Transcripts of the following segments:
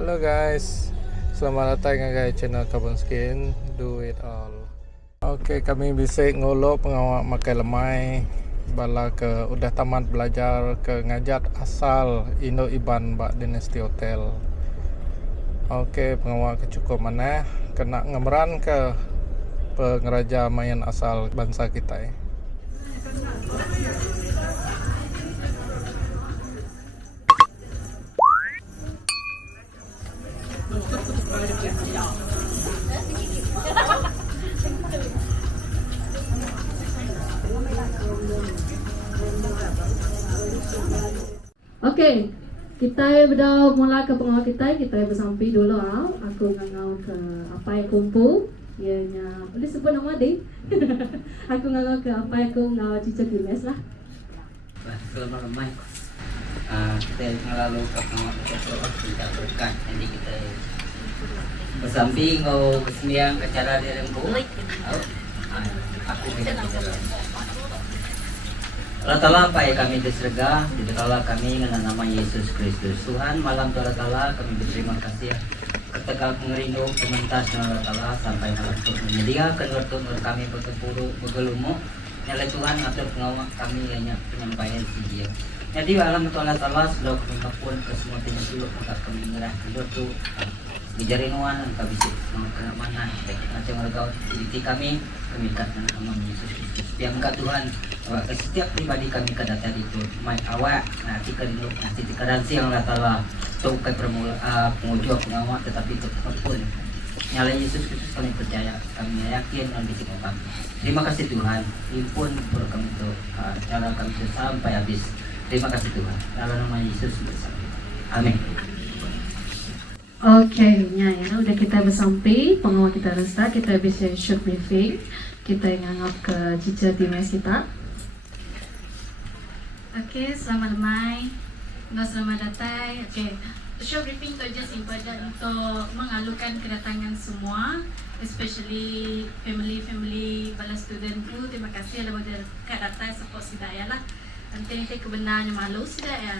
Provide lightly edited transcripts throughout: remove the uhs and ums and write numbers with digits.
Halo guys, selamat datang ke channel Carbon Skin Do It All. Oke, kami bisa ngolok pengawak makai lemai bala ke udah tamat belajar ke ngajat asal Indo Iban bak Dynasty Hotel. Oke, pengawak ke cukup mana kena ngemeran ke pengeraja mayan asal bangsa kita. Okey, kita berdoa mula ke pengawal kita bersampai dulu. Aku ngangau ke apa yang kumpul. Ianya, boleh sebut nama dia? Aku ngangau ke apa yang aku ngangau Cica Gimes lah. Selamat lemai. Kita ngelalu ke pengawal kita berkat. Nanti kita bersamping atau bersembiang acara di Rembu. Aku kita Allah Ta'ala apa kami diserga, dikala kami dengan nama Yesus Kristus. Tuhan, malam Allah Ta'ala kami berterima kasih ketika mengerindu pementas Allah Ta'ala sampai malam itu menyediakan waktu kami bertempuru begelumu. Nyala Tuhan atur pengawal kami hanya penyampaian si dia. Jadi alam Allah Ta'ala sudah kami pun ke semua tinggal dulu maka kami merah tidur tu dijarinuan dan kami kena mana macam warga di kami kat nama Yesus Kristus. Biarkan Tuhan ke setiap pribadi kami kedata itu mai awak nanti keduduk nanti dikaransi yang Allah Ta'ala tu ke pengujung pengawal tetapi tetap pun nyala Yesus Kristus kami percaya kami yakin dan bisa kami. Terima kasih Tuhan impun per kami itu cara kami itu sampai habis. Terima kasih Tuhan dalam nama Yesus bersama. Amin. Okey, ya, udah kita bersampai, pengawal kita resta, kita bisa short briefing. Kita ngangap ke Cica Gimes kita. Okey, selamat lemai. Selamat datang. Okey, short briefing tu just important untuk mengalukan kedatangan semua, especially family bala student tu. Terima kasih lah pada kat datang support Sidaya lah. Nanti kebenarnya malu Sidaya.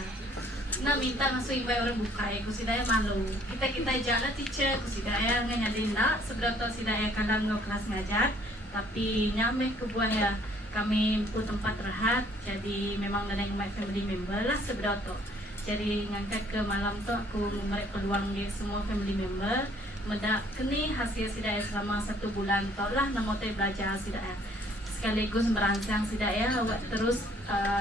Nak minta masuk invite orang bukai, ku Sidaya malu. Kita jalan teacher, ku Sidaya nganyalin lah. Seberapa Sidaya kadang ngau kelas ngajar, tapi nyameh ke buah ya kami pun tempat rehat. Jadi memang ada yang my family member lah seberapa. Jadi ngangkat ke malam tu aku memberi peluang di semua family member. Medak kini hasil Sidaya selama 1 bulan tu lah nama tu belajar Sidaya. Sekaligus merancang Sidaya awak terus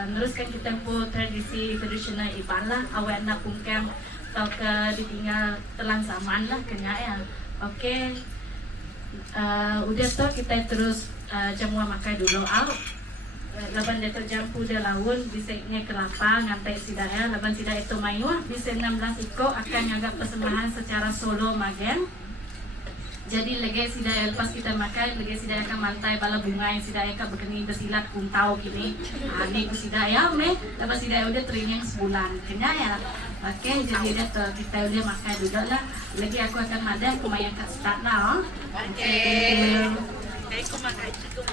neruskan kita pun tradisional ibadah awak nak pungkam atau ke ditinggal telan zaman lah kena ya. Okey, udah tu kita terus jamuan makan dulu out. Laban dia terjampu dia laun bisiknya kelapa ngantai Sidaya. Laban Sidaya itu mayuah bisa 16 ikut akan ngagak persembahan secara solo magen. Jadi lagi Sidaya lepas kita makan, lagi Sidaya akan mantai bala bunga yang Sidaya akan berkeni bersilat kuntau gini. Ni ku Sidaya meh, lepas Sidaya udah training sebulan. Kena ya. Okey, jadi dia kita udah makan duduk lah. Lagi aku akan madah, aku mayan kat start lah. Okey. Aku makan cukup.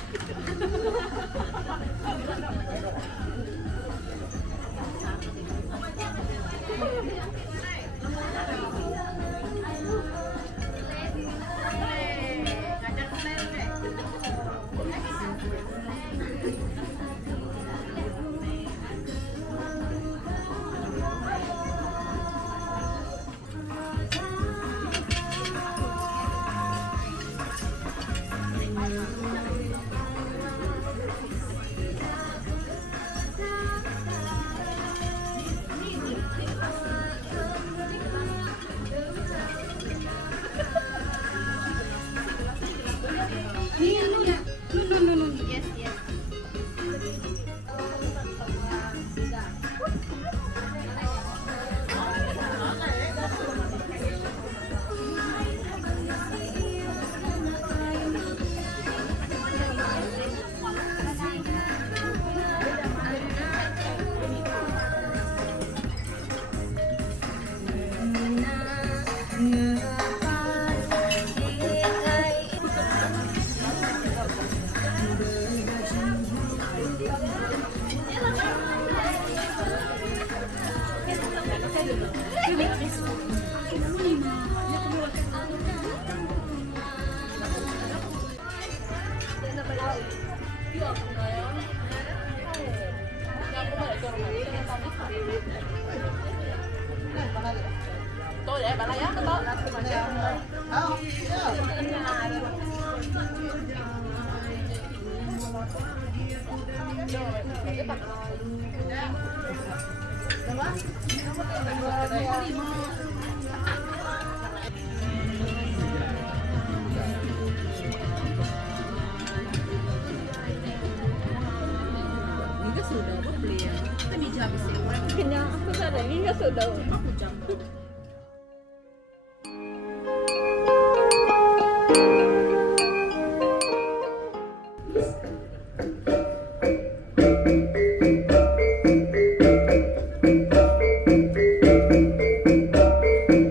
Kenyang aku sadar ini sudah.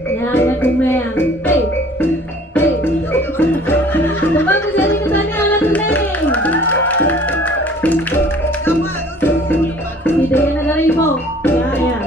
Ya, ya kumleang. Hey, hey. Kembang menjadi ketanya anak kuning. Tidak yang negara ibu. Ya, ya.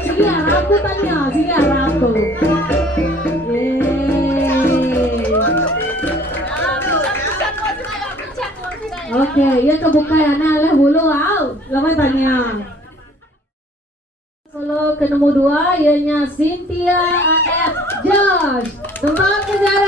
Sige, harap ko tanya. Sige, harap ko. Oke, ya kebuka ya nah lah bulu wow. Lawan tanya. Solo ke nomor 2 ianya Cynthia AF Josh. Semangat kejar.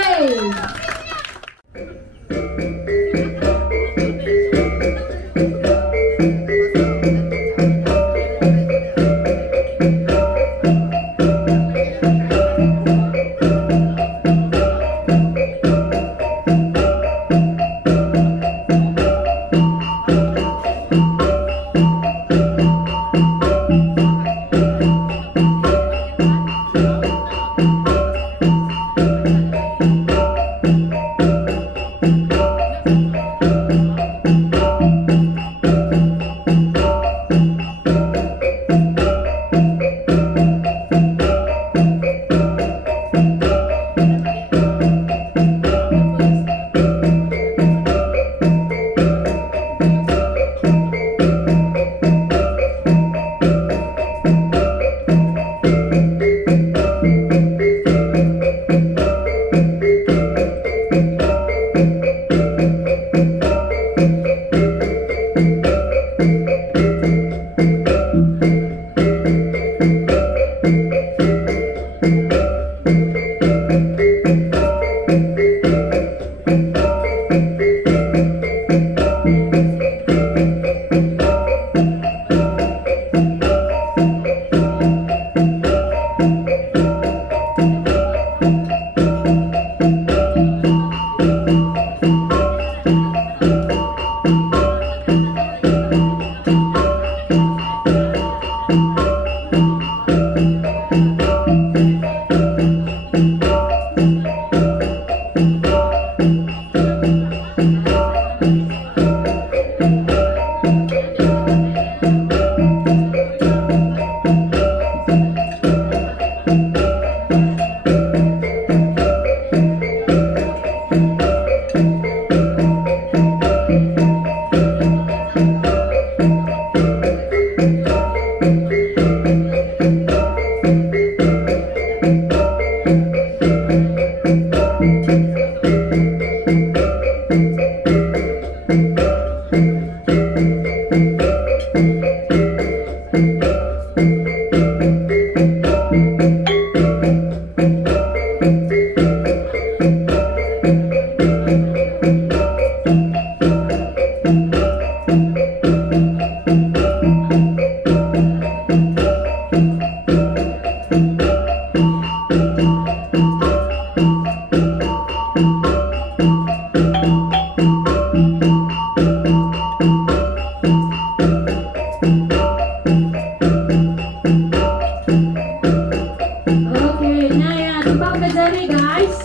Oke, Nyaya, tempat kerja nih guys.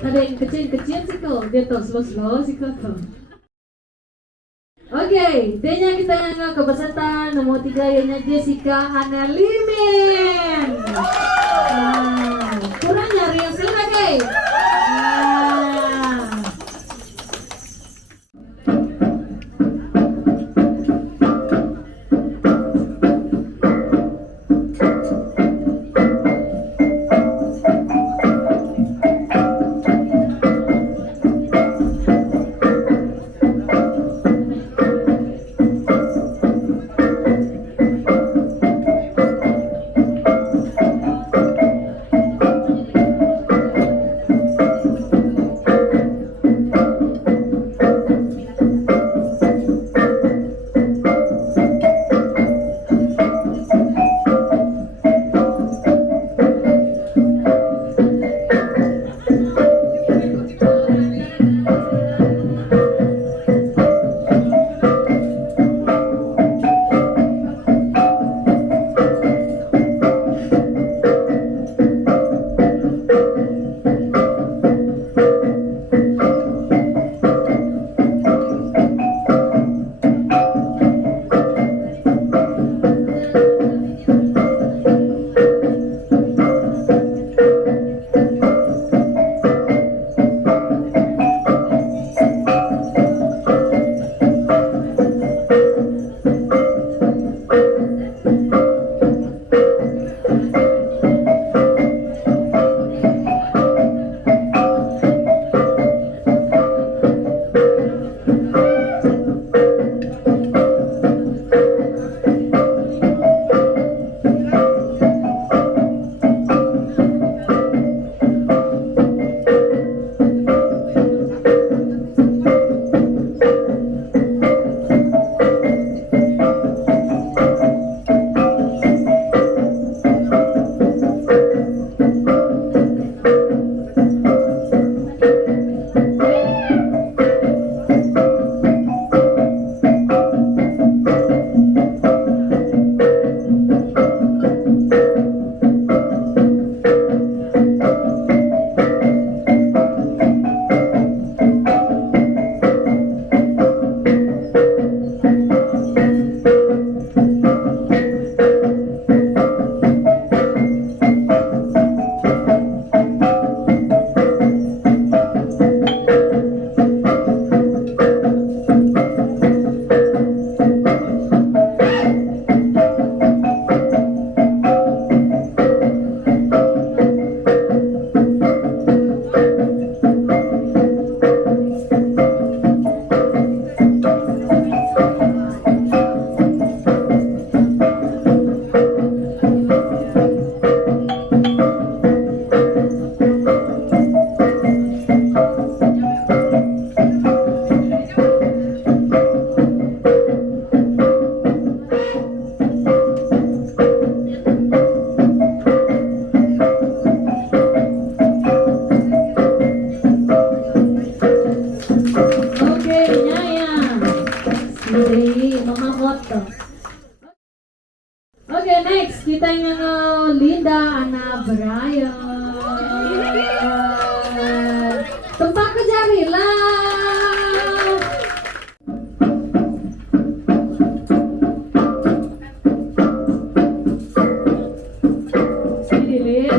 Ada yang kecil-kecil sih kok, gitu, slow-slow sih kok. Oke, D-nya kita nyanyi ke peserta nomor 3 yaitu Jessica Annelimin. Kurang nyari yang sini lagi. Oke, next kita yang Linda Anna Brian. Tempat kerja Rila. Sini, Lin.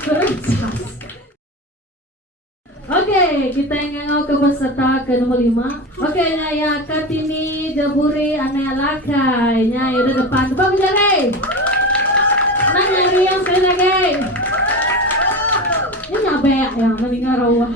Princess. Oke, kita ngangau ke peserta ke nomor 5. Oke, Nyaya Kartini Jaburi Ane Alakai. Nyaya di depan. Depan menjadi. Nah, nyari yang sekali lagi. Ini nyabe ya, mendengar rawah.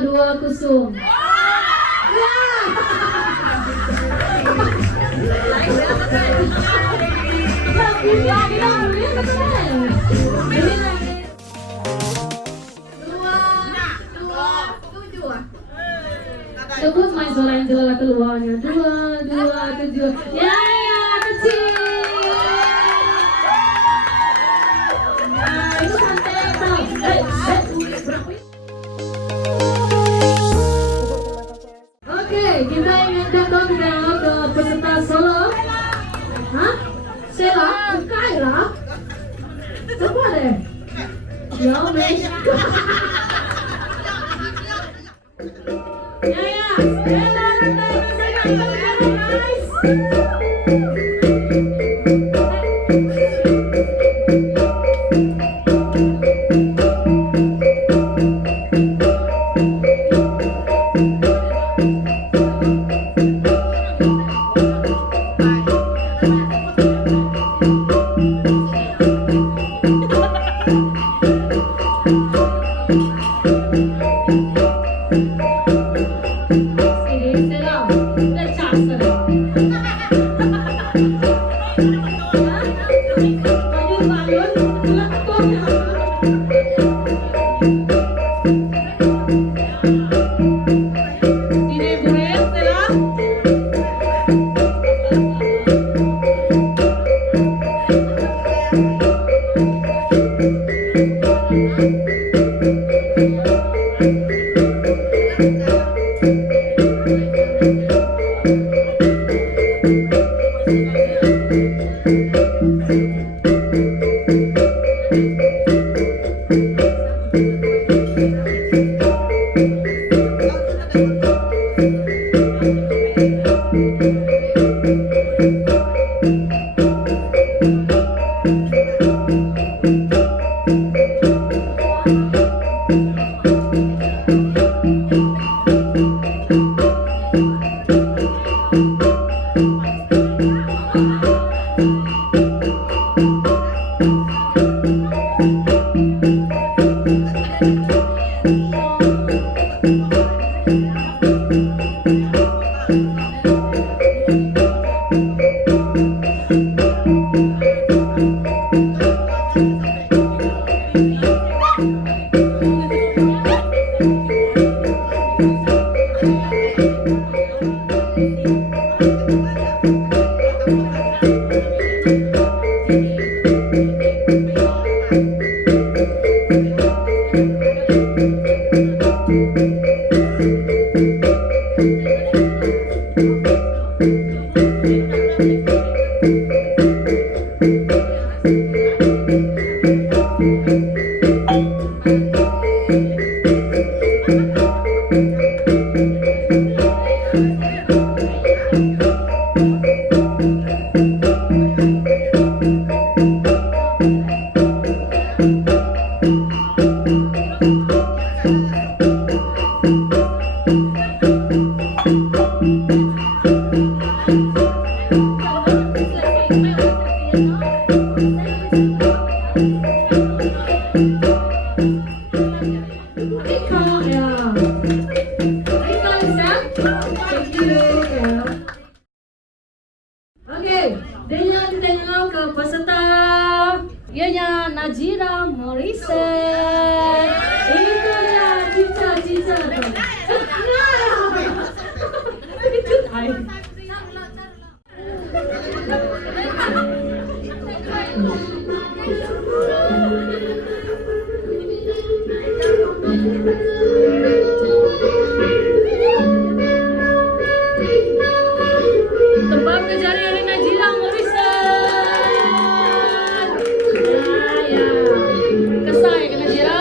Dua kusum. Sebut my suara Angela keluarnya. 2, 2, 7. Ya, kecil. Nah, itu santai tau. Oke, kita ingin datang ke peserta solo. Hah? Sheila? Kaira? Coba deh. Ya, Mesh. Ya. Sheila, guys. Oke, dengan kita nyengok ke peserta ianya Najira Morrison. Itu dia cica tuh. Itu ay. Tebak ke jari dari Najira Morrison. Ya. Kesal ya ke Najira.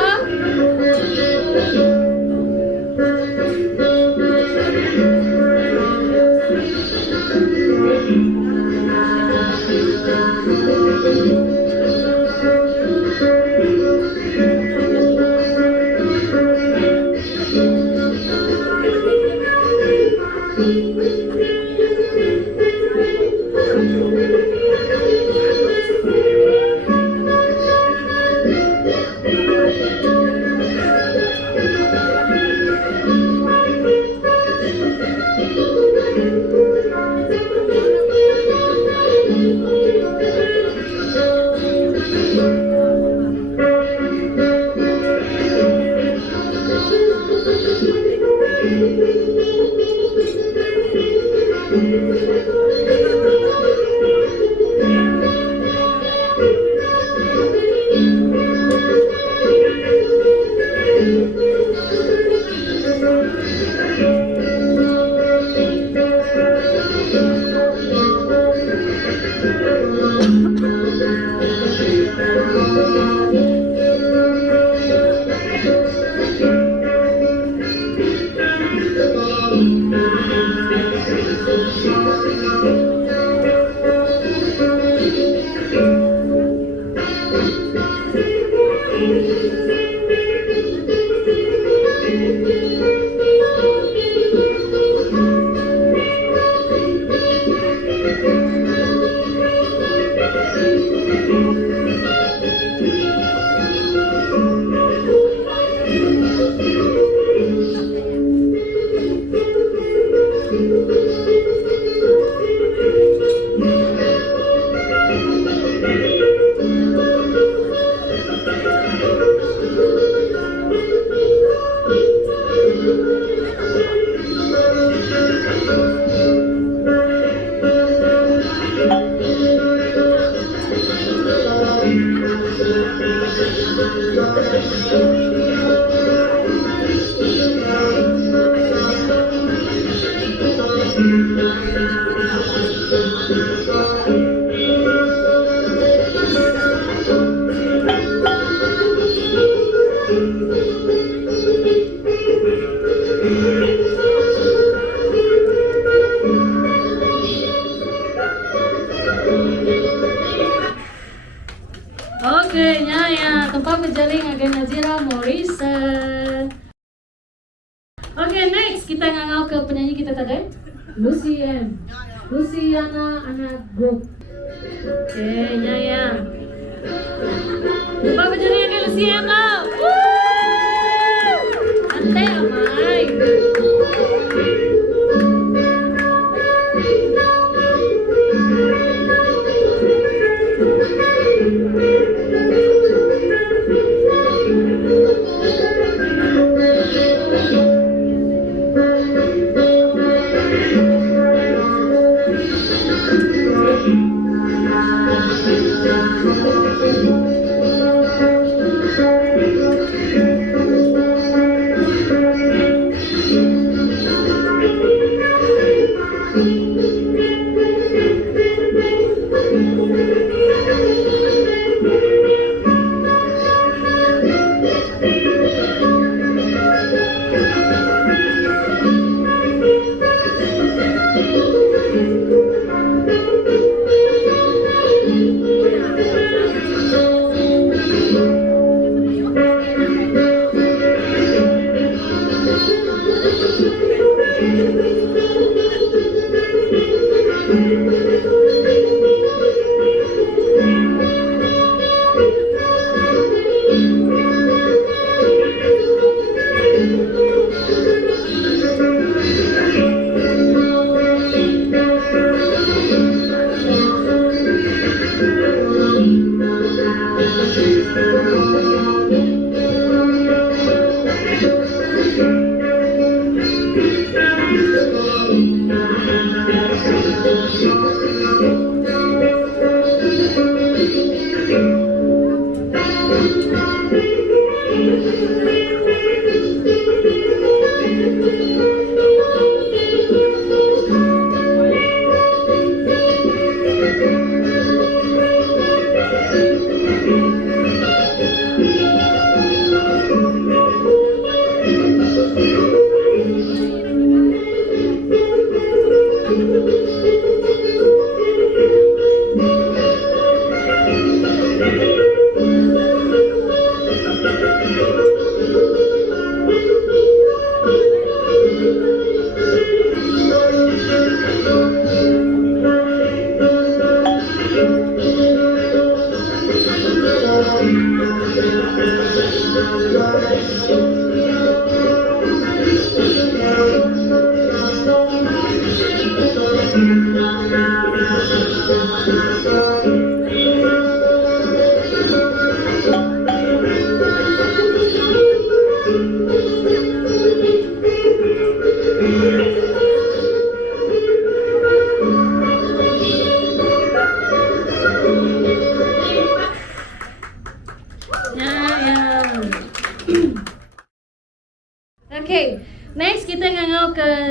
Oke, ya tempat berjaring agen Nazira Morrison. Oke, next kita ngangau ke penyanyi kita tadi, Luciana anak grup. Oke, ya. Tempat berjaring agen Luciana. Ante amai.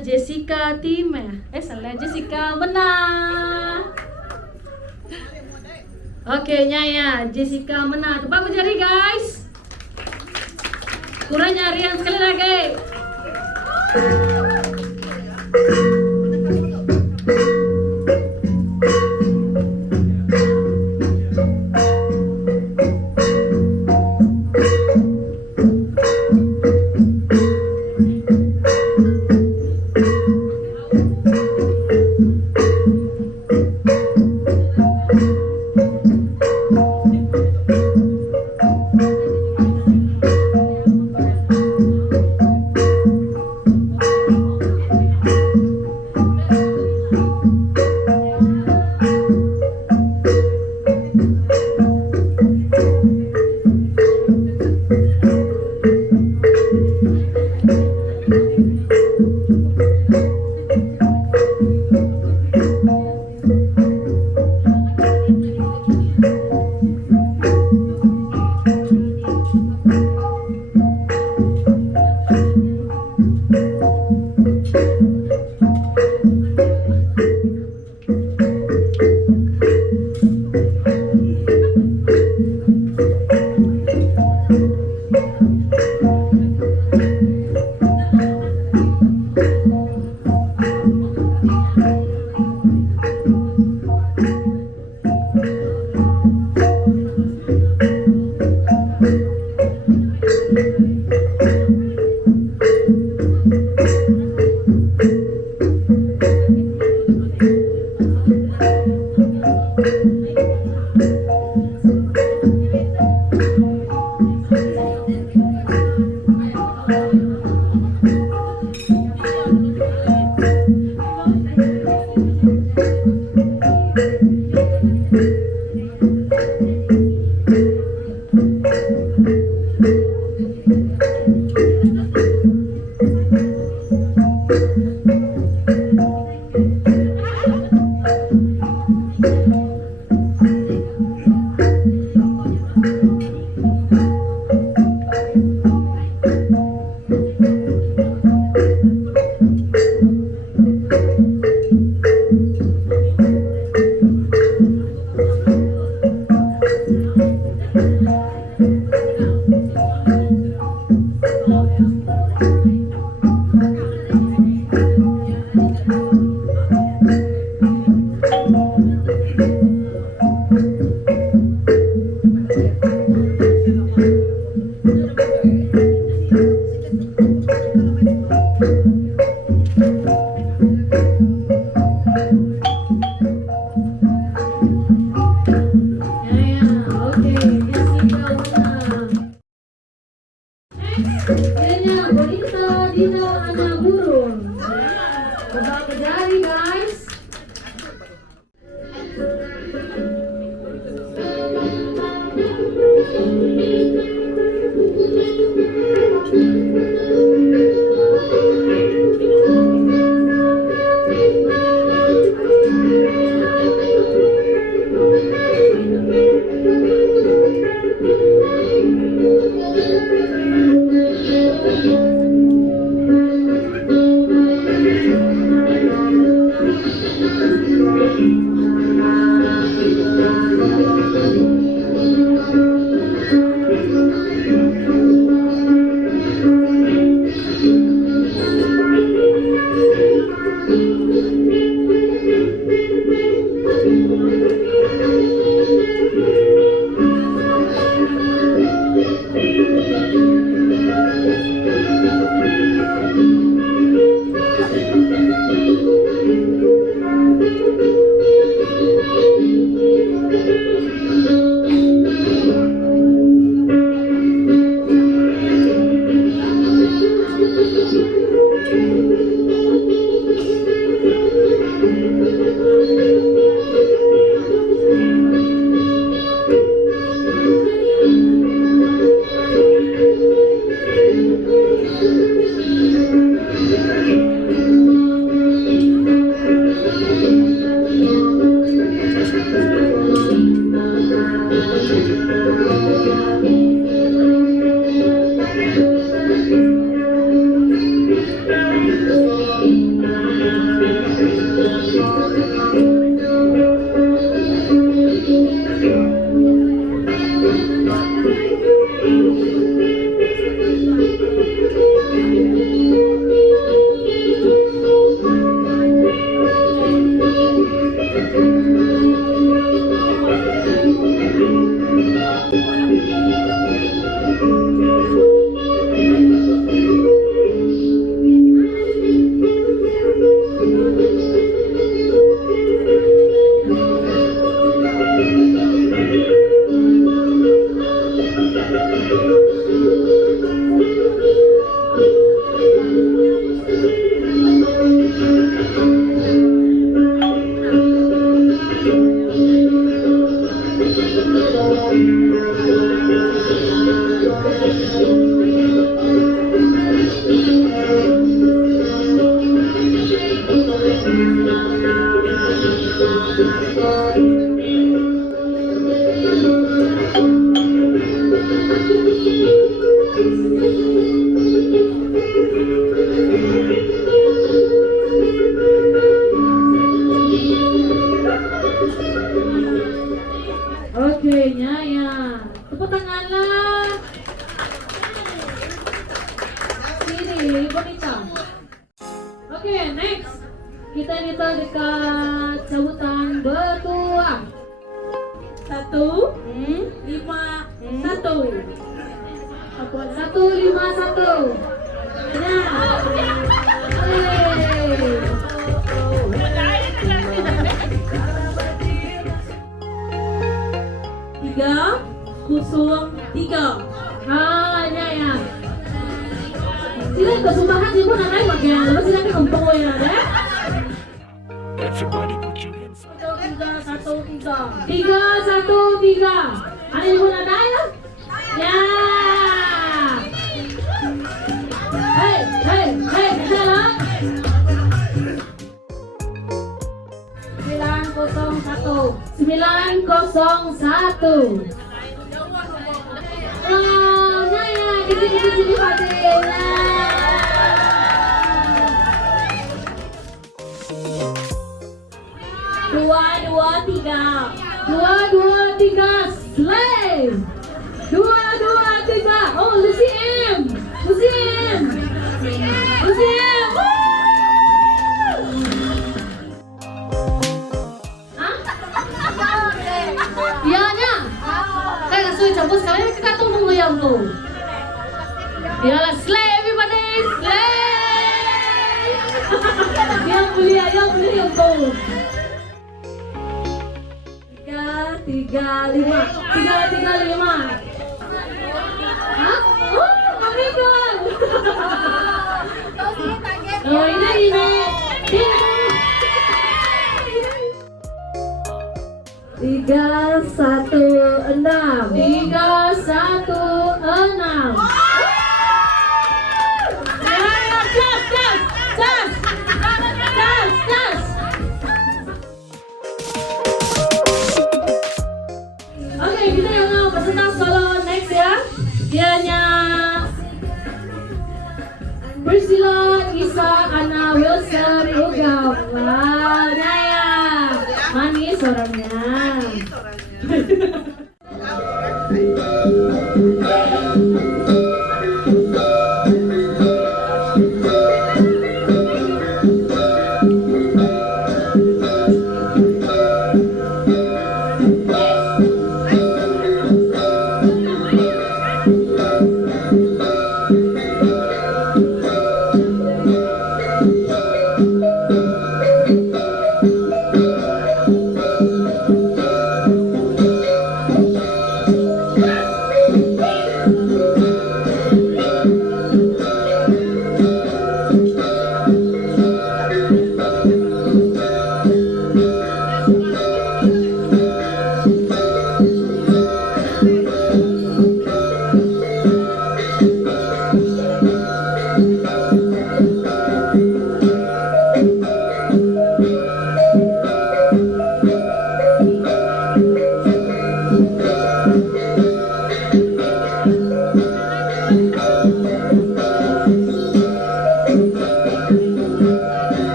Jessica Tim salah Jessica menang. Oke, Nyaya Jessica menang. Tepuk jari guys. Kurang nyarian sekali lagi. Kita dekat sebutan bertuah. 1, Hmm? 5, Hmm? 1. 151. Nah. Hey. 303. Ah, ya. Sila kesumbahan ibu nanay bagian. Lalu sila kempong ya, deh. Everybody put your hands up. 313. Ano ibu nanay? Ya. Hey, bisa lah. 901. 901. Oh, Naya, di sini Fadil. Dua, tiga. 223 slave. 223. Oh, Lucy M. Woo! Hah? Iya nya. Saya nggak suka campur sekali kita tunggu yang tuh. Iyalah slave everybody, slave. Yang mulia yang tuh. 335. Hah? Oh, Omicron. Oh, ini. 316. 316. Jas. Oke, kita yang peserta solo next ya. Dianya Priscilla, Isa, Anna, Wilson, Ugam. Wah, Naya. Manis orangnya.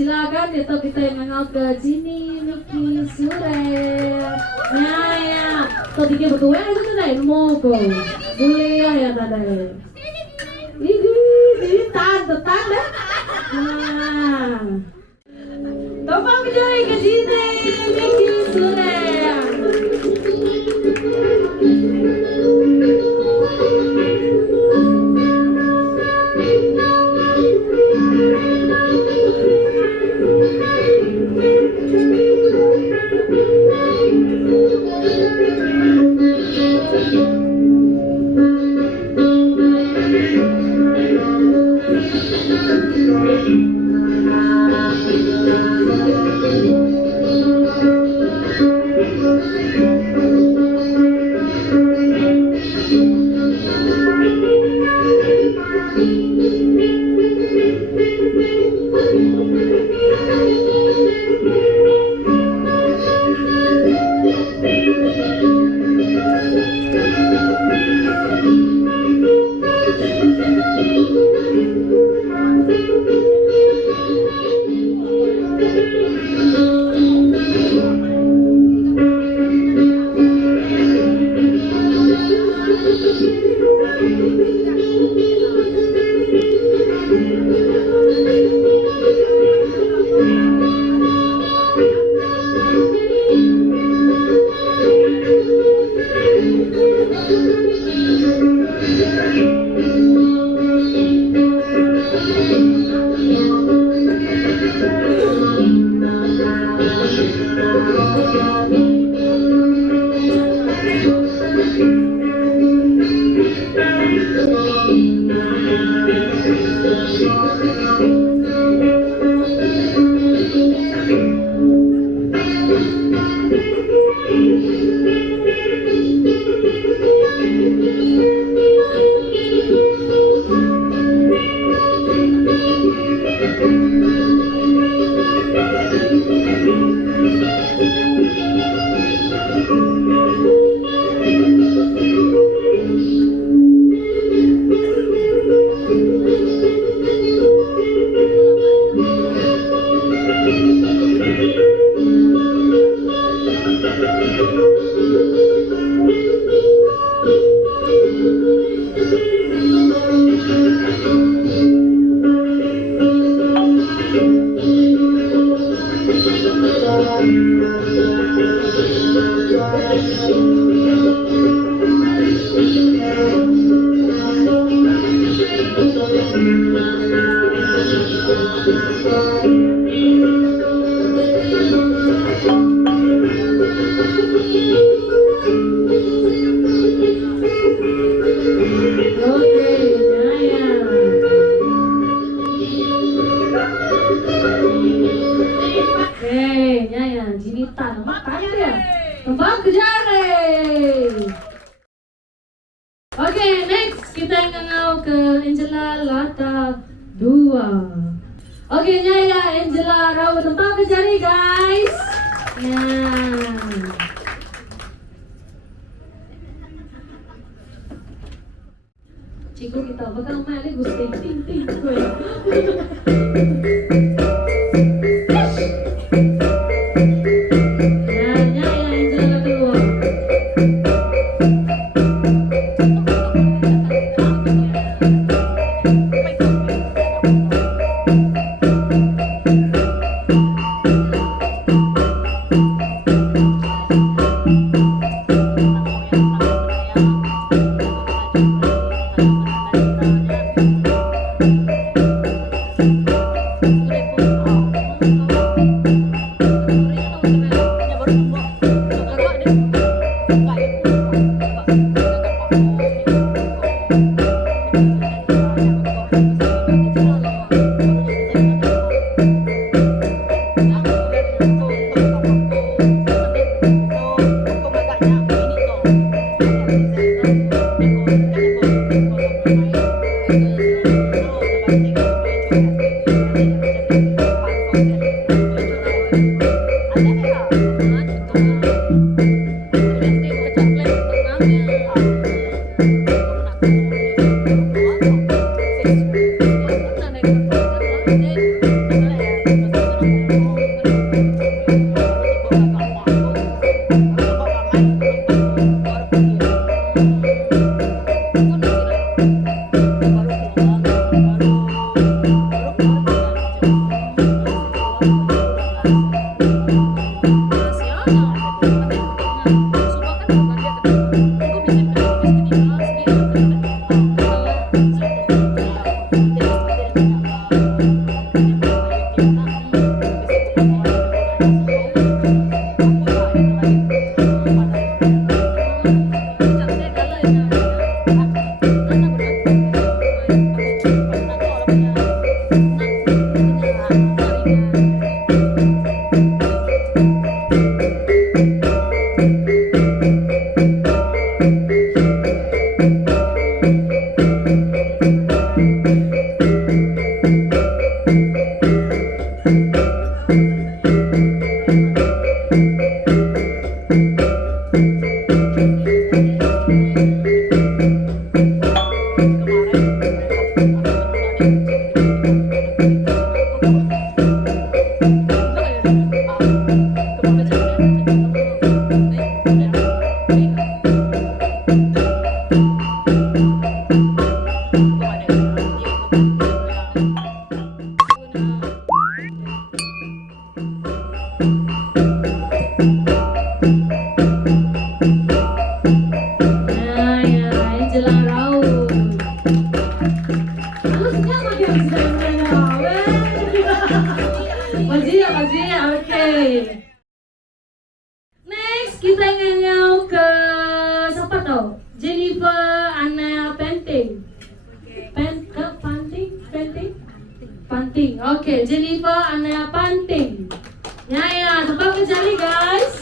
persilakan kita yang ngangau ke Jini, Niki, Sure. Ya. Tuh tiga berdua itu tuh deh, mau kok. Boleh ya tadi. Ini tanda. Nah. Topang kejari ke Jini, Niki, Sure. Oke, next kita ngangau ke Angela Lata 2. Oke, Nyaya Angela rawa tempat ke jari guys. Ya. Cikgu kita bakal main lagi ting gue. Nah, ya, Angela Raul. Harusnya makin Angela Mazia, oke. Next, kita ngengau ke siapa tau? Jennifer Anna Panting. Panting. Oke, Jennifer Anna Panting. Ya, tebak kejali guys.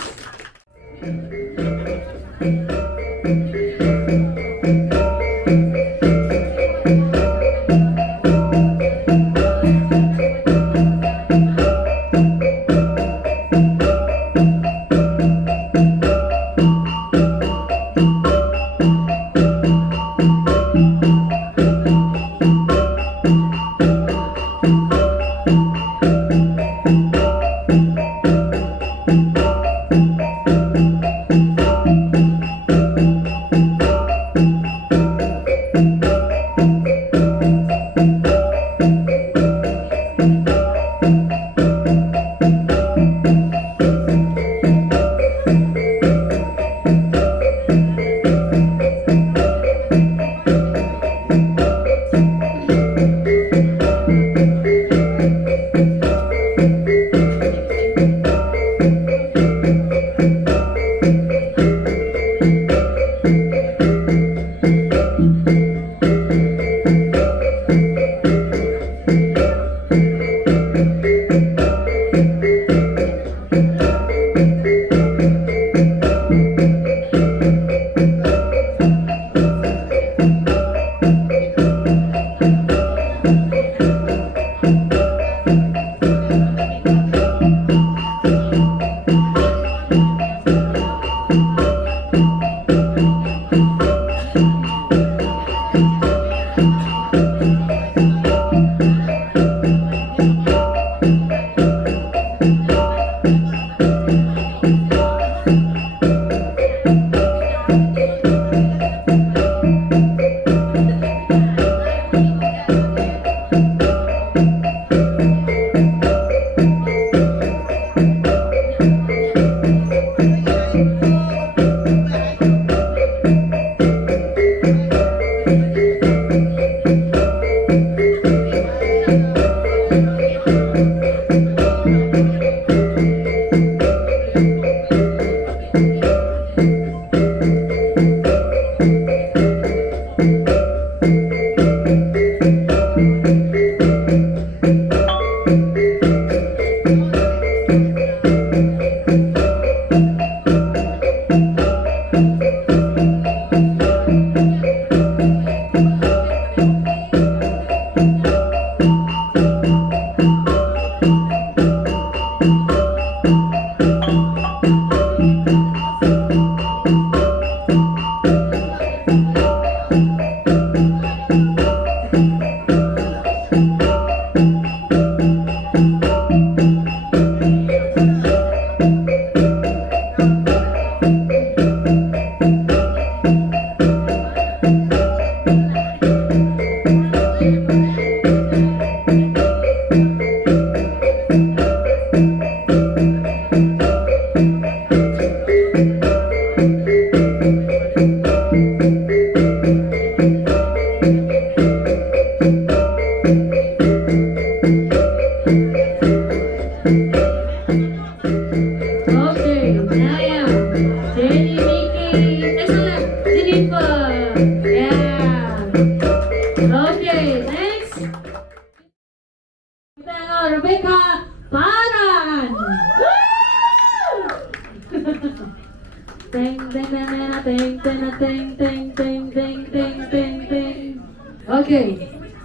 Teng teng teng teng teng teng teng teng teng teng teng teng. Oke,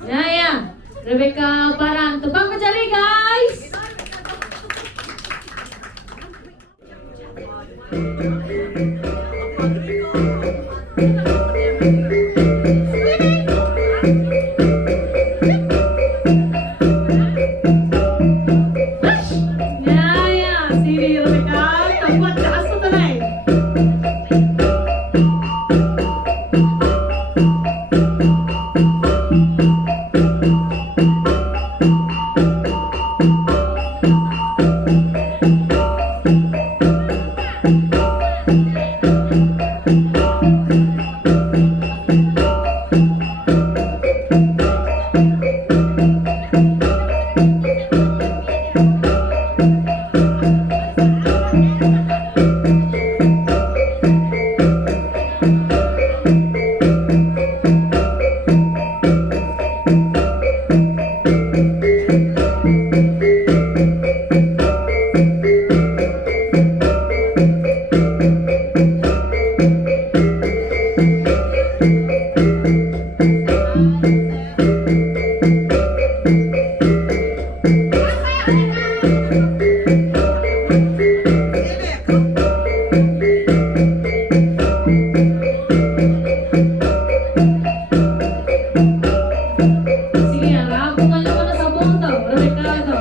ya. Rebecca Parang, tepang mencari guys. Ya, sini Rebecca, buat kasu tunai. Sige, bunga naman na sa buong to. Rebecca to.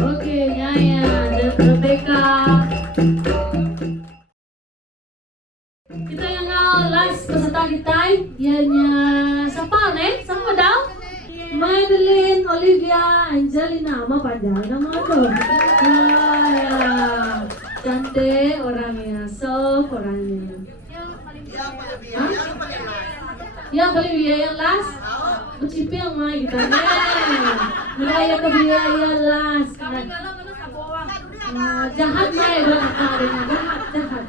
Oke, Nyaya dan Rebecca. Kita yang last peserta kita, ianya siapa nih? Siapa dah? Madeline, Olivia, Angelina, apa panjang nama tuh? Ya, cantik orangnya, soft orangnya. Hah? Yang paling biaya yang last? Mencipi yang main kita nih. Meraya ke biaya last. Jahat main jahat.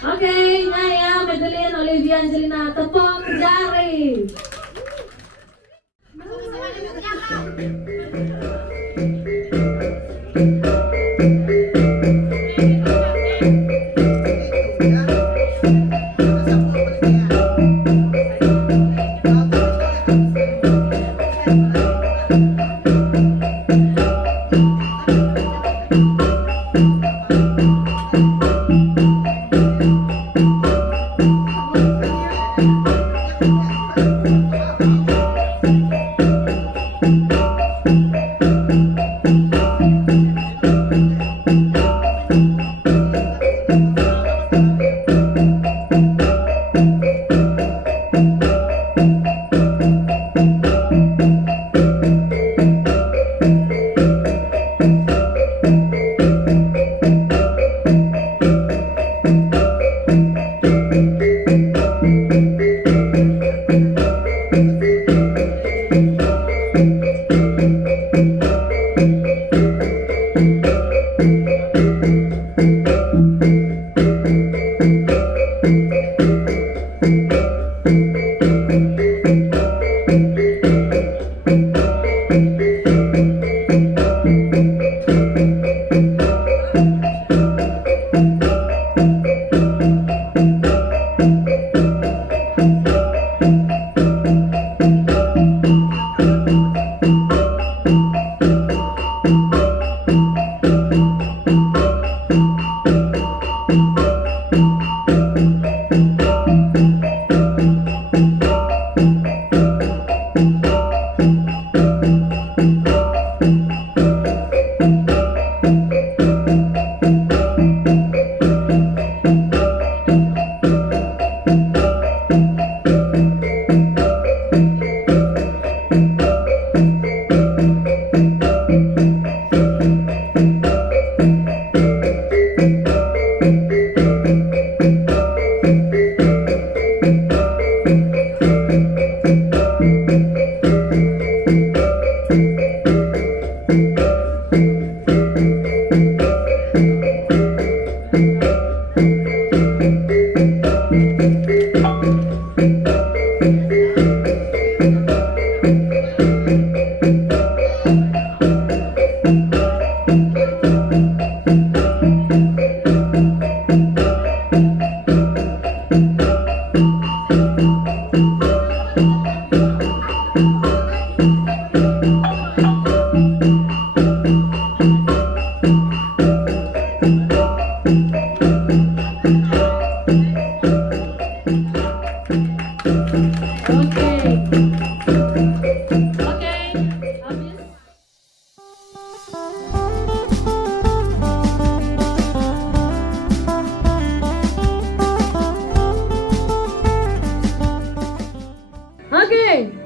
Oke, Nyaya, Madeline, Olivia, Angelina, tepuk jari.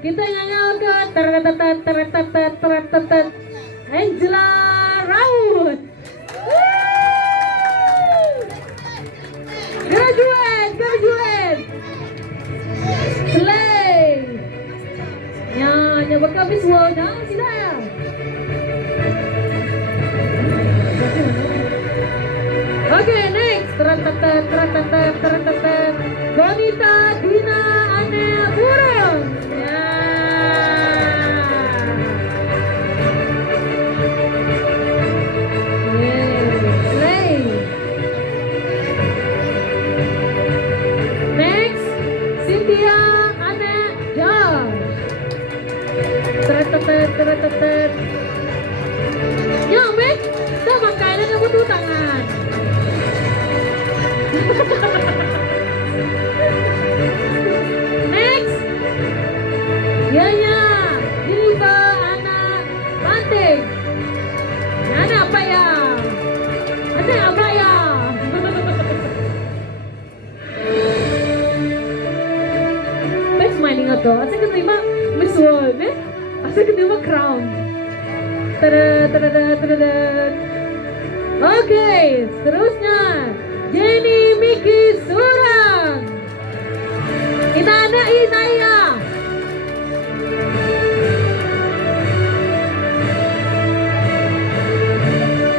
Kita nyanyi ke teretetet Angela Raut. Graduate. Slay. Nyanyi bakal visual jangan sila. Oke, next. Teretetet. Bonita Dina Ane Burung. Teretetet. Nyampe, dah makanan kamu tuh tangan. Next, Yaya, Diva, anak Panting. Anak apa ya? Anak apa ya? Best smiling atau? Asal keterima Miss World, eh? Asal keterima crown. Oke, seterusnya Jenny Miki Surang. Kita ada Inaya.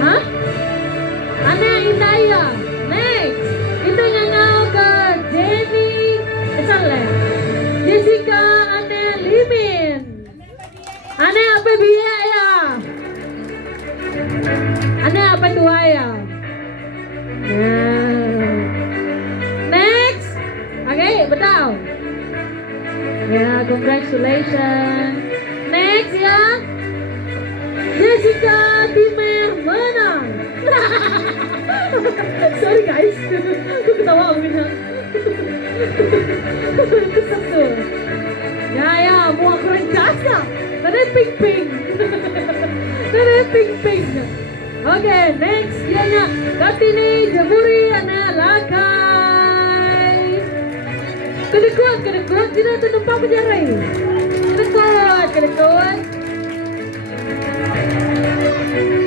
Hah? Ana Inaya. Next, kita nyanyi ke Jenny. Salah. Jessica Ana Limin. Ana apa biaya ya? Ana apa tua ya? Next. Okay, betul. Ya, congratulations. Next ya. Jessica Timer menang. Sorry guys. Aku ketawa begini. Kesel. Ya, mau aku rencana. Tadi ping-ping. Oke, next dia Kartini Jaburi anak Lakai. Kedekuat tidak tertumpah penjarai. Kedekuat.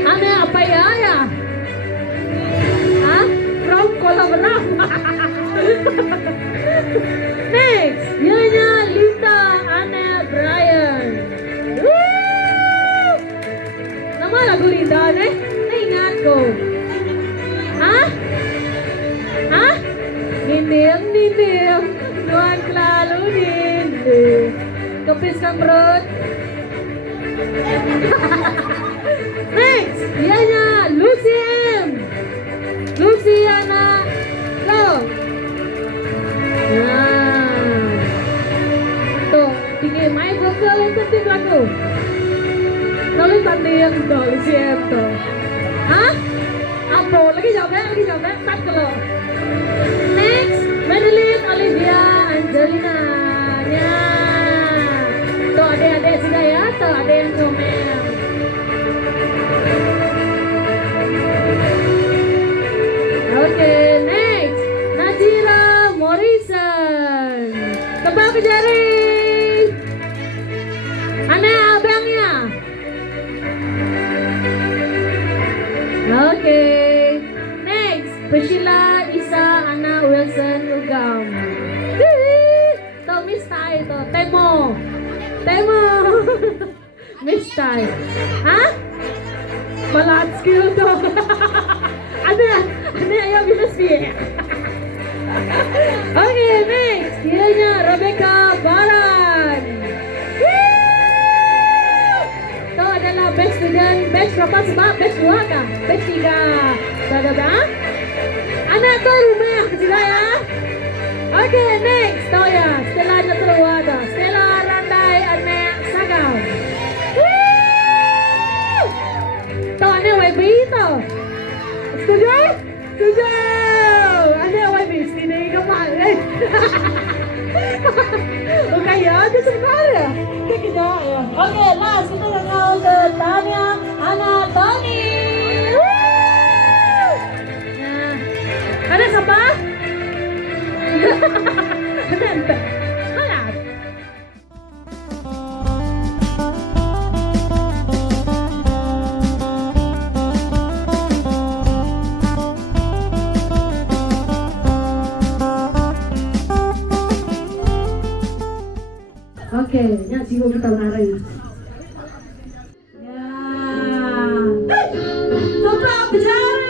Anak apa ya? Hah? Raum kolam renang. Next, dia Lita anak Brian. Nama lagu Linda deh, ingat ko. Hah? Nindim, Tuhan selalu nindim. Kepis kan perut. Next, dianya Lucy M. Lucy anak Lo. también lo siento. ¿Ah? Apa? Lagi jawab ya. Start dulu. Next, Madeline, Olivia, Angelina. Ya. Tuh adik-adik sudah ya. Tuh ada yang komen. Oke, next. Najira Morrison. Tebak ke jari. Mana abangnya? Oke. Next, Priscilla Isa Ana Wilson Ugam. Tuh Miss Tai tuh. Temo. Miss Tai. Hah? Malat skill tuh. Ada yang bisa sih. Oke, next. Kiranya Rebecca Baran. Itu adalah best student. Best berapa sebab? Best 2 kah? Best 3. Sudah. Anak tuh rumah sudah ya. Oke, next. Tuh ya. Stella Natruwada. Stella Randai Anek Sagam. Tuh aneh YB tuh. Setuju? Setuju. Ada YB sini kemarin. Oke ya, itu sebentar ya. Kita ya. Oke, last kita ngau ke Tania Anatoni. Nah, ada siapa? Ada. Mana? Oke, ya jiwa kita menarik. Ya, coba berjari.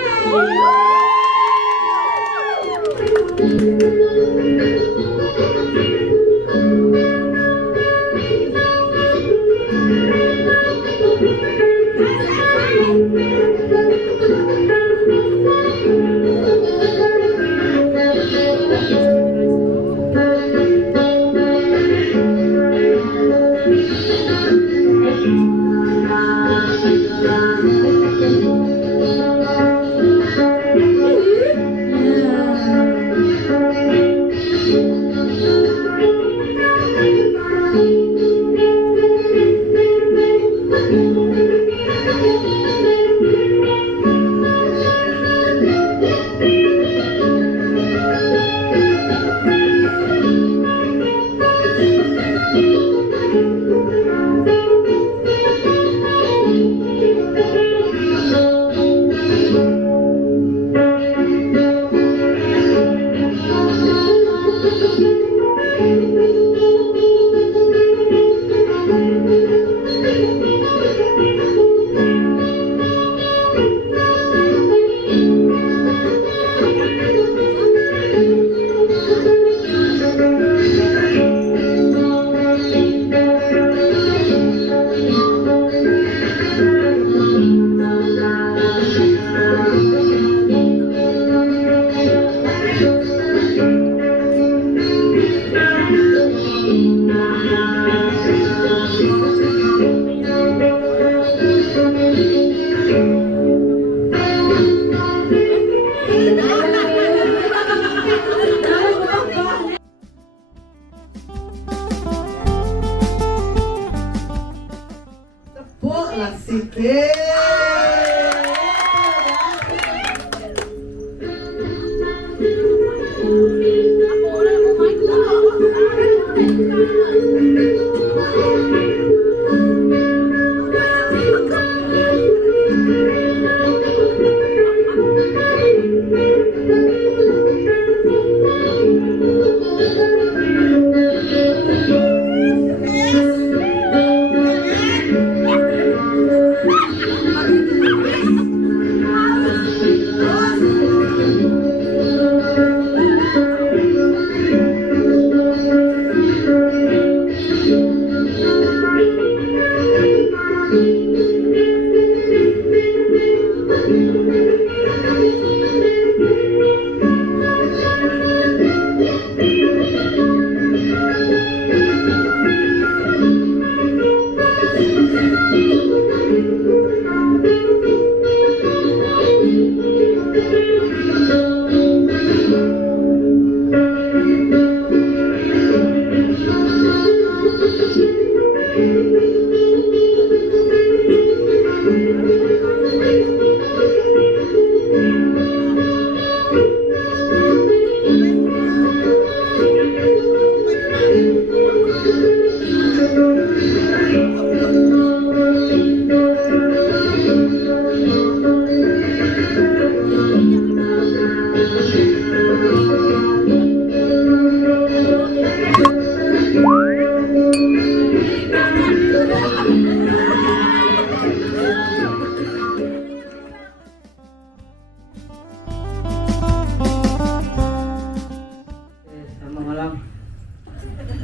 Tepuklah sikit.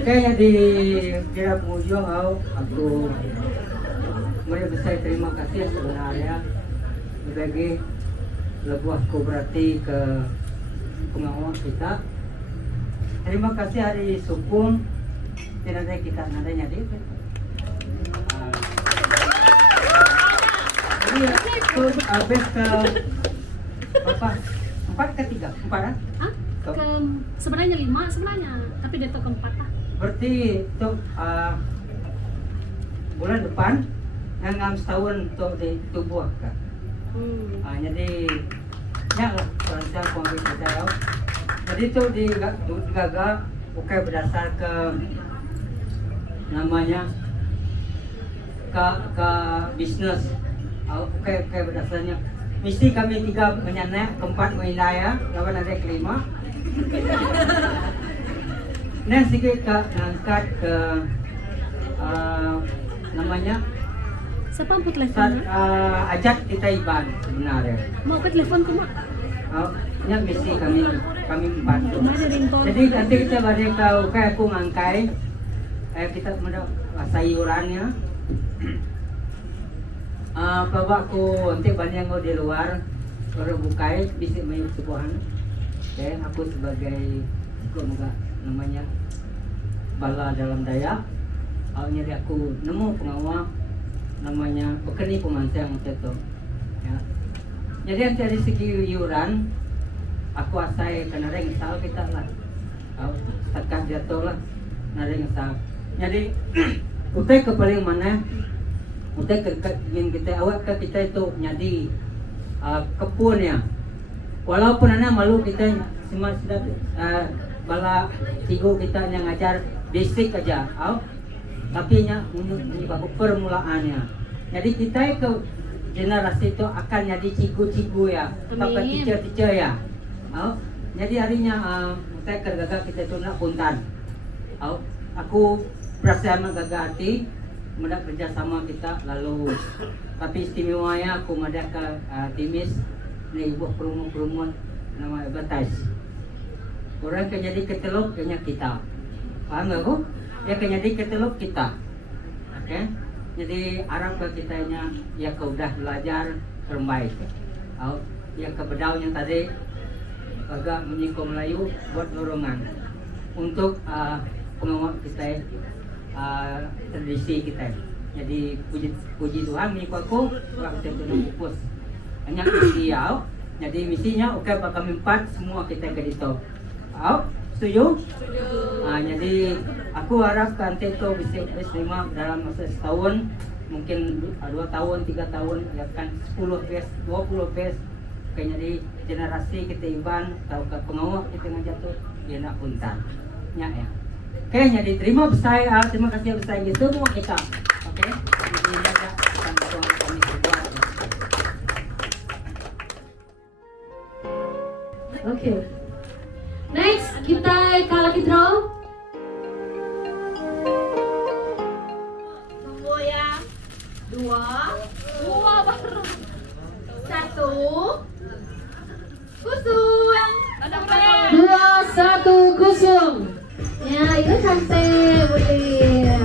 kayaknya di kira pengunjung aku mulai besar terima kasih sebenarnya sebagai lebuah aku berarti ke pengawal kita. Terima kasih hari Sukung tidak ada kita nadanya di jadi itu habis ke apa 4 ke 3 4 Hah? Sebenarnya 5 sebenarnya, tapi dia ke 4 lah. berarti itu bulan depan yang setahun untuk di tubuh kak. Jadi ya lah perancang pemimpin kita ya. Jadi itu digagal bukan berdasar ke namanya ke bisnis. Oke berdasarnya mesti kami 3 menyanak, keempat menilai, lawan ada kelima. Nah sedikit ngangkat ke namanya Siapa yang telepon? ajak kita iban sebenarnya. Mau ke telepon ke mak? Nya mesti kami bantu. Mana ringtone? Jadi nanti kita balik ke aku ngangkai kita sayurannya. Bapakku nanti banyak mau di luar baru bukai bisa main sebuahan. Dan aku sebagai namanya bala dalam daya. Jadi aku nemu pengawal namanya bekeni pemancing waktu itu. Ya. Jadi dari segi iuran aku asai kena rengsal kita lah. Tekan jatuh lah rengsal. Jadi utai ke paling mana? Utai ke yang kita awak ke kita itu nyadi kebun ya. Walaupun anak malu kita cuma sudah bala cigo kita yang ngajar basic aja. Tapi nya untuk permulaannya. Jadi kita ke generasi itu akan jadi cigu-cigu ya, apa teacher-teacher ya. Jadi harinya saya kerja kita itu nak puntan. Aku berasa mengaga hati, mudah kerja sama kita lalu. Tapi istimewanya aku mudah ke timis ni buat perumun nama batas. Orang kan jadi ketelok kayaknya kita. Paham enggak kok? Ya kan jadi ketelok kita. Oke? Jadi Arab ke kitanya ya kau udah belajar terbaik. Ya ke bedaunya tadi agak menyingkong Melayu buat dorongan untuk pengawal kita tradisi kita. Jadi puji Tuhan menyingkong aku waktu itu pupus. Hanya dia. Jadi misinya oke bakal empat semua kita ke situ. Setuju? Jadi aku harap nanti itu bisa S5 dalam masa setahun, mungkin 2 tahun, 3 tahun, ya kan 10 base, 20 base. Kayak jadi generasi kita iban, tahu ke pengawal kita ngajatuh, dia nak puntan. Ya. Oke, jadi terima kasih besar semua kita. Oke, jadi jaga bantuan kami semua. Oke. Next, kita lagi draw. Tunggu ya. 2 baru. 1 kusung. 2, 1, kusum. Ya, itu cantik, boleh.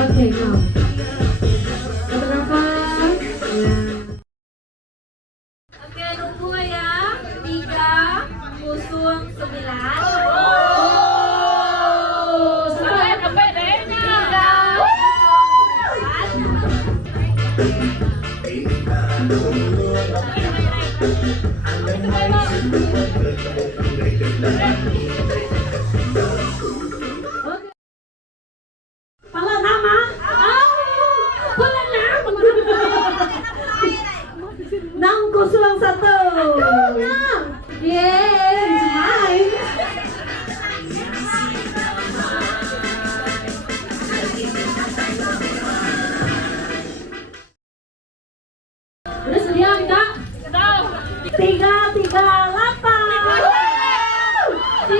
Oke, now. Berapa? Ya. Oke, tunggu ya. 309. Sampai deh. 601. Yeay, udah sedia kita? 338.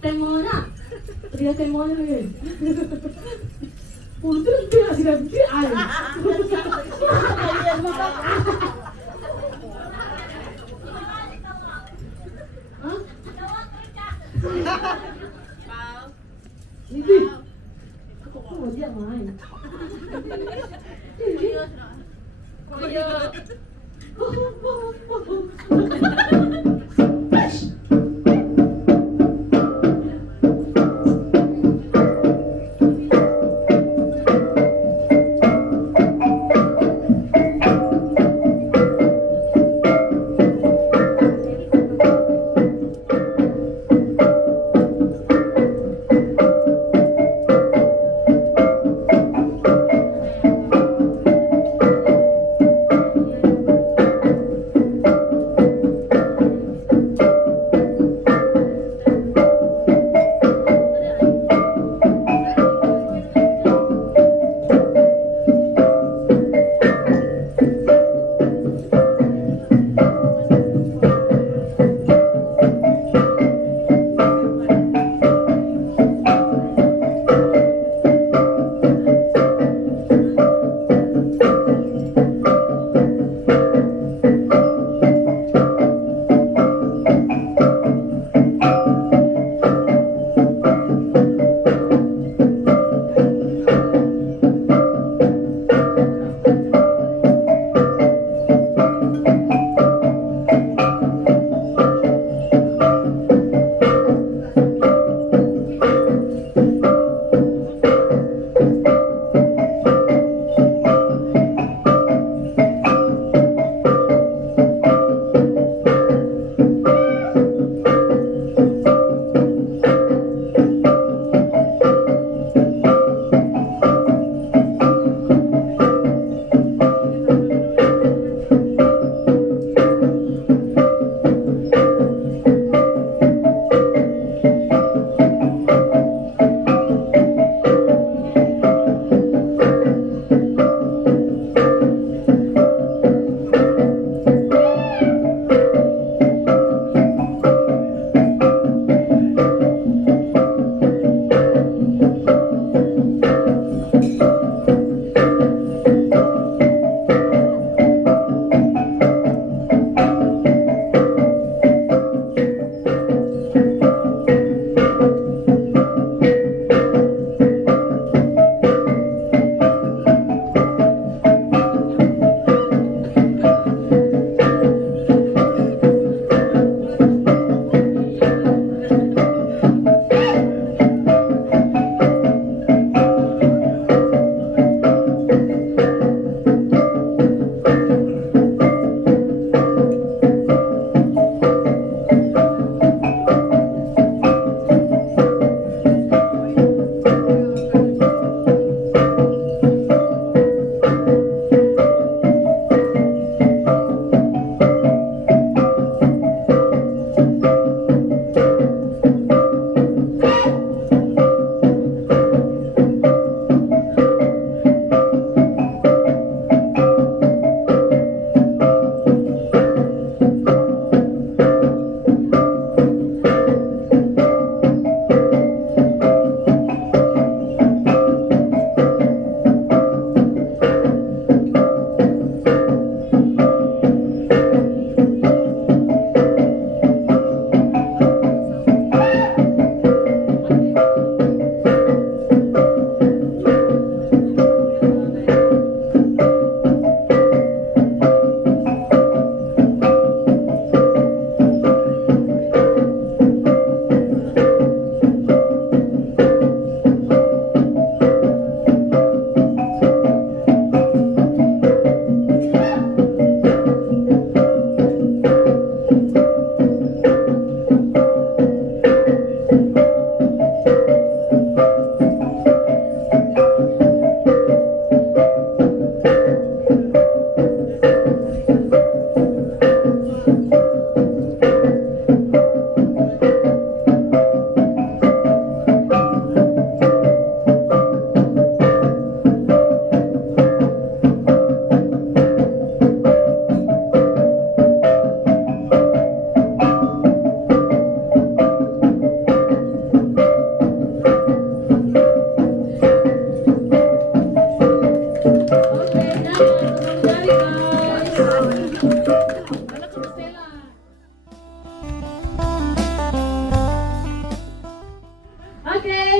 Temo na. Dia temo na rin. Puro dia sila ay. Hindi. Ako dia main.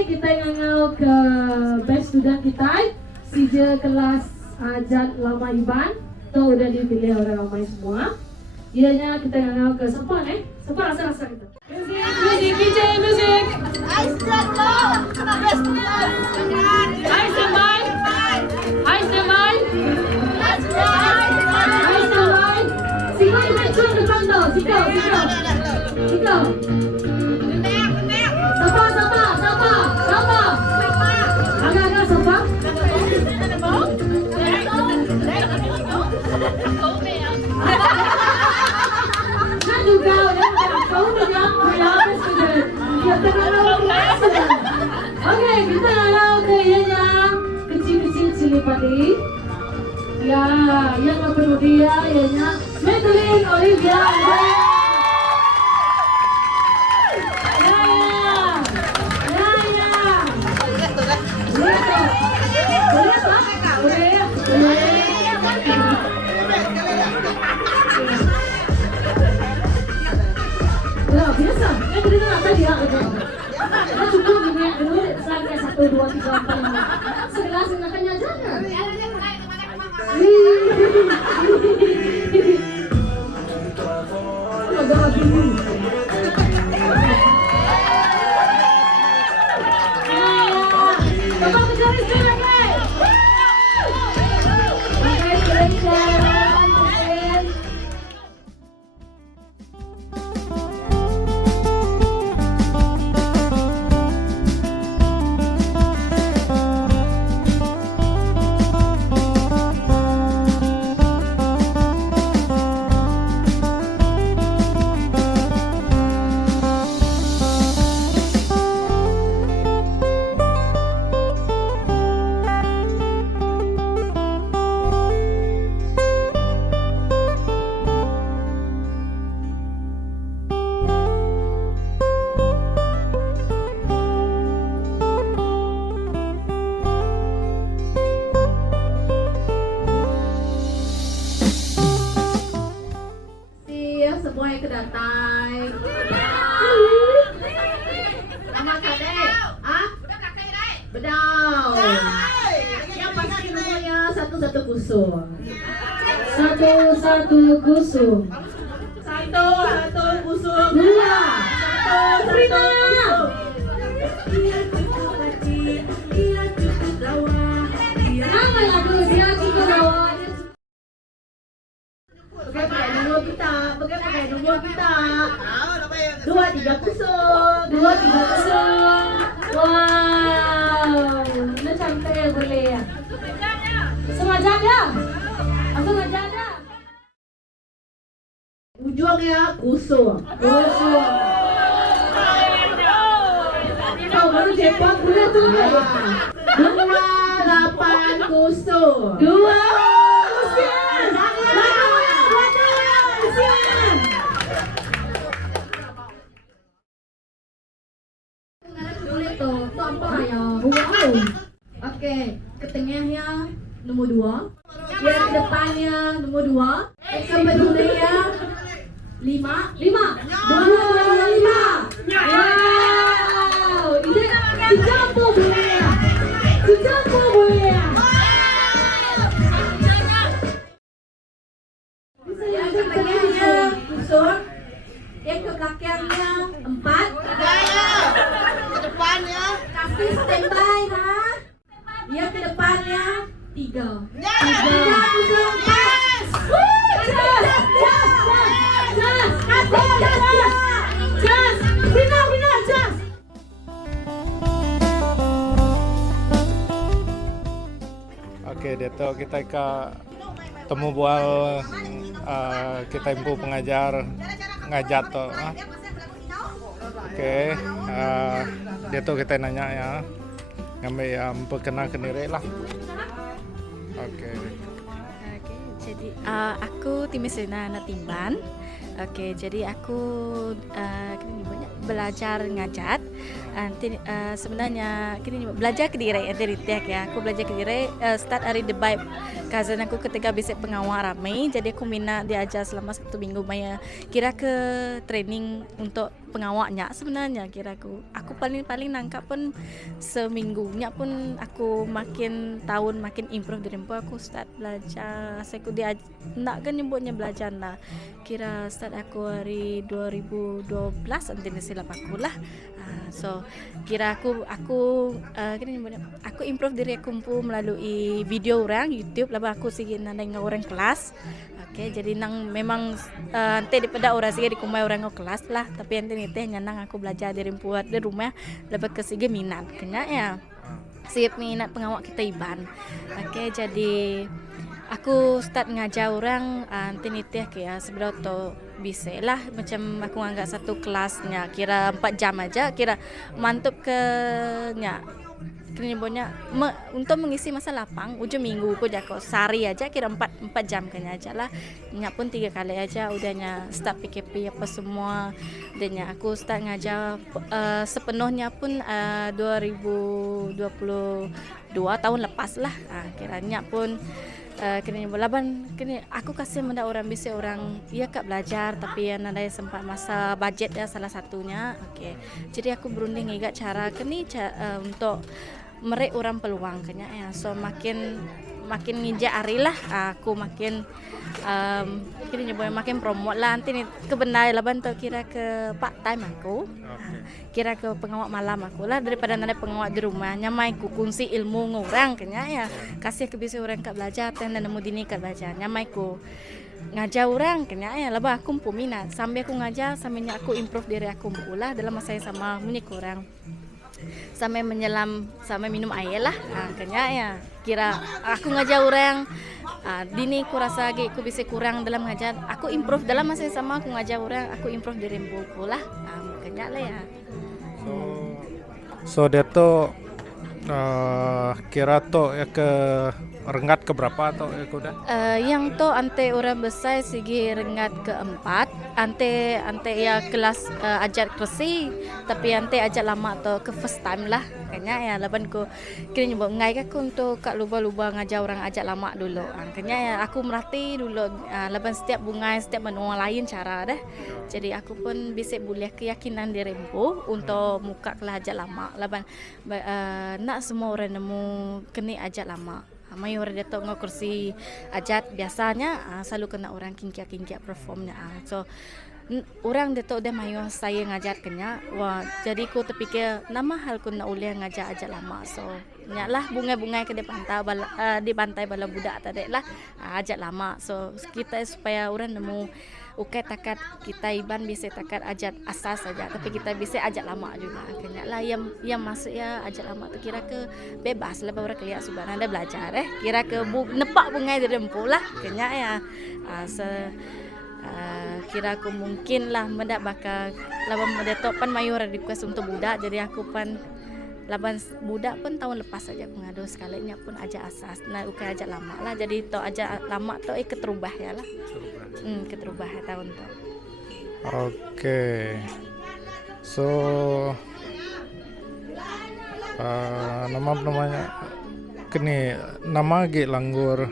kita ngangau ke best student kita, sija kelas Ajat Lama Iban. Tuh udah dipilih orang ramai semua. Ianya kita ngangau ke siapa nih? Siapa rasa kita? Music, DJ music. I stand by. Siko ikut cuma depan tau. Siko. Siapa? Agak siapa? Saya juga kau juga berapa sudah? Kita kalau Oke, kita lalu ke yang kecil-kecil cili padi. Ya, yang kedua dia ianya Madeline Olivia. Biasa, kita nggak tadi ya. Kita cukup gini dulu, sampai 1, 2, 3, 4, 5. Segelas makannya jangan. Semua yang kedatang. Nama kadek? Bedau. Yang pasti semuanya satu-satu kusum. Satu-satu kusum. Satu-satu kusum. 2. Satu-satu kusum. Nama lagu dia cukup rawa. Pakai nomor kita. 2, 3 kusum. Wow, ini cantik ya boleh ya. Sengaja ya? Aku sengaja ya. Ujungnya kusum. Kau baru jepang boleh tuh. 8 kusum. 2. Oke, ke tengahnya nomor 2, yang ke depannya nomor 2, ke bedulnya 5. 2, 5. Wow, ini dicampur boleh ya? Yang ke tengahnya kusur, yang ke belakangnya 4. Ke depannya kasih standby ha. Yang ke depannya 3. 3 kusur. Oke, Deto kita ke temu bual kita impu pengajar ngajat tuh. Oke, Deto kita nanya ya, ngambil perkenalkan diri lah. Oke. Jadi aku Timisena Natimban. Oke, jadi aku belajar ngajat. Sebenarnya belajar Kediri dari TEK ya. Aku belajar Kediri start dari The Vibe. Cousin aku ketika bisik pengawal ramai, jadi aku minat diajar selama 1 minggu. Maya kira ke training untuk pengawaknya sebenarnya kira aku paling nangkap pun seminggunya pun aku makin tahun makin improve diri aku start belajar saya aku dia nak kan nyebutnya belajar lah kira start aku hari 2012 nanti silap aku lah. So kira aku kena nyebutnya aku improve diri aku melalui video orang YouTube lepas aku sige dengan orang kelas. Okay, jadi nang memang nanti daripada orang sige dikumai orang kelas lah tapi nanti ni teh nang aku belajar dari buat di rumah lepas ke sige minat kena ya siap minat pengawak kita Iban. Okay, jadi aku start ngajar orang nanti ni teh kaya seberapa bisa lah macam aku anggap satu kelasnya kira 4 jam aja kira mantap ke nya kena nyebutnya untuk mengisi masa lapang ujung minggu aku jako sehari aja kira 4 jam kena aja lah nya pun 3 kali aja udahnya start PKP apa semua dan aku start ngajar sepenuhnya pun 2022 tahun lepas lah kiranya pun kena laban kena aku kasih menda orang bisa orang ia kak belajar tapi yang ada sempat masa budget ya salah satunya. Okey, jadi aku berunding juga cara kini untuk merek orang peluang kena ya so makin nginjak hari lah aku makin kini nyoba makin promote lah nanti ni kebenar laban tu kira ke part time aku kira ke pengawak malam aku lah daripada nanti pengawak di rumah nyamai ku kunci ilmu ngorang kena ya kasih ke bisa orang kat belajar dan nemu dini kat belajar nyamai ku ngajar orang kena ya laba aku minat sambil aku ngajar sambil aku improve diri aku pula dalam masa yang sama menyik orang sampai menyelam sampai minum air lah kena ya kira aku ngajar orang dini aku rasa aku bisa kurang dalam ngajar aku improve dalam masa yang sama aku ngajar orang aku improve diri aku lah kena lah ya so dia tu kira tu ya ke rengat ke berapa atau ya kuda? Yang tu ante orang besar segi rengat keempat, ante ya kelas ajar kresi, tapi ante ajar lama tu ke first time lah, kayaknya ya. Laban ku kira nyoba ngai aku untuk kak luba ngajar orang ajar lama dulu, kayaknya ya aku merhati dulu. Laban setiap bunga setiap menua lain cara dah, jadi aku pun bisa boleh keyakinan diri aku untuk muka kelas ajar lama. Laban nak semua orang nemu kena ajar lama. Mayor dia tu ngau kursi ajat biasanya selalu kena orang kingkia performnya. So orang dia tu dia mayor saya ngajar kenya. Wah jadi ku terfikir nama hal ku nak boleh ngajar ajat lama. So nyalah bunga-bunga ke di bantai bala budak tadi lah ajat lama. So kita supaya orang nemu ukai takat kita Iban bisa takat ajat asas saja tapi kita bisa ajat lama juga kena lah yang masuk ya ajat lama tu kira ke bebas lah baru kelihatan subhana ada belajar kira ke nepak bungai dari empu lah kena ya kira aku mungkin lah mendak bakal laban mendetopan mayor request untuk budak jadi aku pan laban budak pun tahun lepas saja aku ngadu sekalinya pun aja asas nah ukai ajak lama lah jadi to aja lama tu keterubah ya lah keterubah tahun tu. Okay. So namanya kini nama ge langgur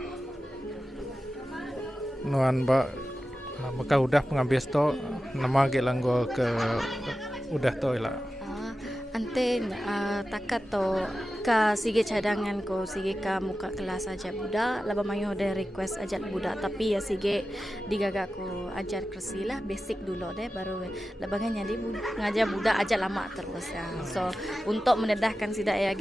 nuan ba maka udah pengabis to nama ge langgur ke udah to lah. Ante takat to ka sige cadangan ko sige ka muka kelas aja budak laba mayo ada request ajat budak tapi ya sige digaga ko ajar kresi lah basic dulu deh baru labangan jadi ngajar budak ajat lama terus ya. So untuk mendedahkan sida ya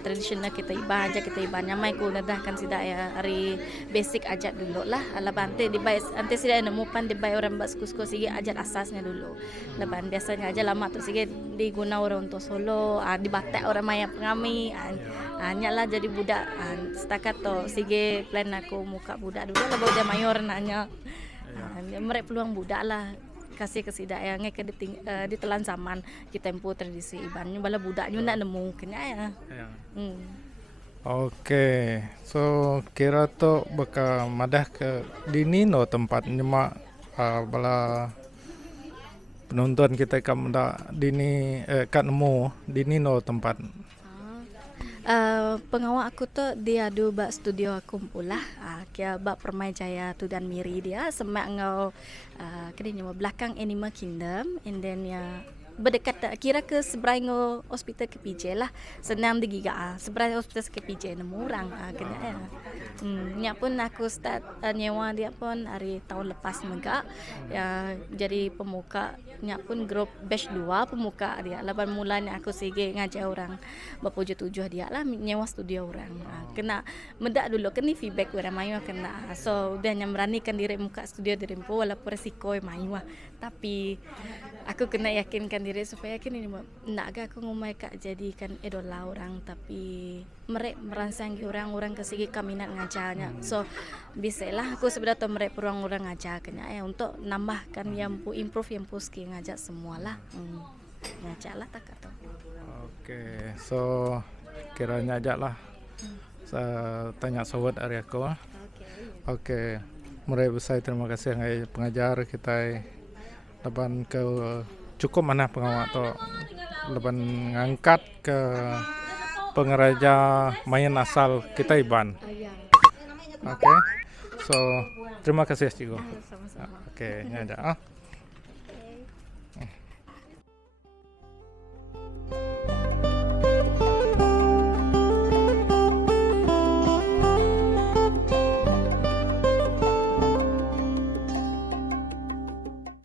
tradisional kita iba aja kita iba nyamai ko mendedahkan sida ya hari basic ajat dulu lah laba ante dibai ante sida nemu pan dibai orang baskusku sige ajat asasnya dulu laban biasanya aja lama tu sige diguna orang untuk solo di batak orang maya pengami nyala jadi budak setakat to sige plan aku muka budak dulu lah baru dia mayor nanya mereka peluang budak lah kasih ke sida yang ke di telan zaman kita tempo tradisi Iban bala budaknya nak nemu kena ya. Okay, so kira to baka madah ke dini no tempat nyemak bala penonton kita kamda dini kat nemu dini no tempat pengawak aku tu dia ada bak studio aku pula kia bak Permai Jaya tu dan Miri dia semak ngau kena belakang Animal Kingdom and then ya berdekat kira ke seberang hospital ke PJ lah senam di giga seberang hospital ke PJ nemu orang kena ya. Nya pun aku start nyewa dia pun hari tahun lepas megak ya jadi pemuka nya pun grup batch 2 pemuka dia laban mulanya aku sige ngajar orang berpujuh-tujuh dia lah nyewa studio orang kena medak dulu kena feedback orang mayu kena so udah nyamranikan diri muka studio diri pun walaupun resiko mayu tapi aku kena yakinkan diri supaya yakin ini nak agak aku ngomai kak jadikan idola orang tapi mereka merangsang orang kesigi kaminat ngajarnya so bisalah aku sebenarnya mereka orang ngajar kena untuk nambahkan yang pu improve yang pu skill ngajak semualah ngajak lah tak atau Oke, so kiranya aja lah saya tanya sobat dari aku. Oke, mulai besar terima kasih ngai pengajar kita leban ke cukup mana pengawak tu leban ngangkat ke pengeraja main asal kita Iban. Oke, so terima kasih cikgu. sama-sama Oke, ini aja.